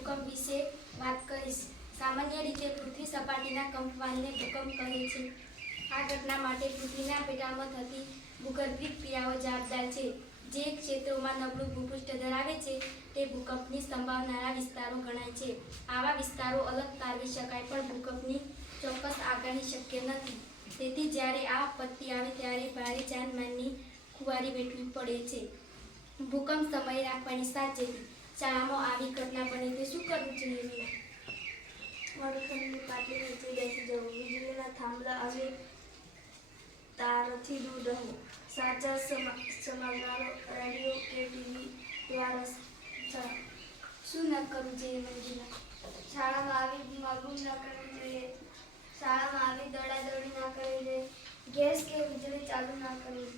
ભૂકંપ વિશે વાત કરીશ. સામાન્ય રીતે પૃથ્વી સપાટીના કંપવાનને ભૂકંપ કહે છે. આ ઘટના માટે પૃથ્વીના પેટામાં થતી ભૂગર્ભિક ક્રિયાઓ જવાબદાર છે. જે ક્ષેત્રોમાં નબળું ભૂપૃષ્ઠ ધરાવે છે, તે ભૂકંપની સંભાવનારા વિસ્તારો ગણાય છે. આવા વિસ્તારો અલગ તારવી શકાય, પણ ભૂકંપની ચોક્કસ આગાહી શક્ય નથી. તેથી જ્યારે આ આપત્તિ આવે ત્યારે ભારે જાનમાનની ખુવારી વેઠવી પડે છે. ભૂકંપ સમયે રાખવાની સાચે શાળામાં આવી ઘટના બની વીજળીના સાચા સમા- સમાચારો રેડિયો કે ટીવી શું ન કરવું જોઈએ મંજુલા શાળામાં આવી મગુમ ન કરવી જોઈએ શાળામાં આવી દોડાદોડી ના કરવી જોઈએ ગેસ કે વીજળી ચાલુ ના કરવી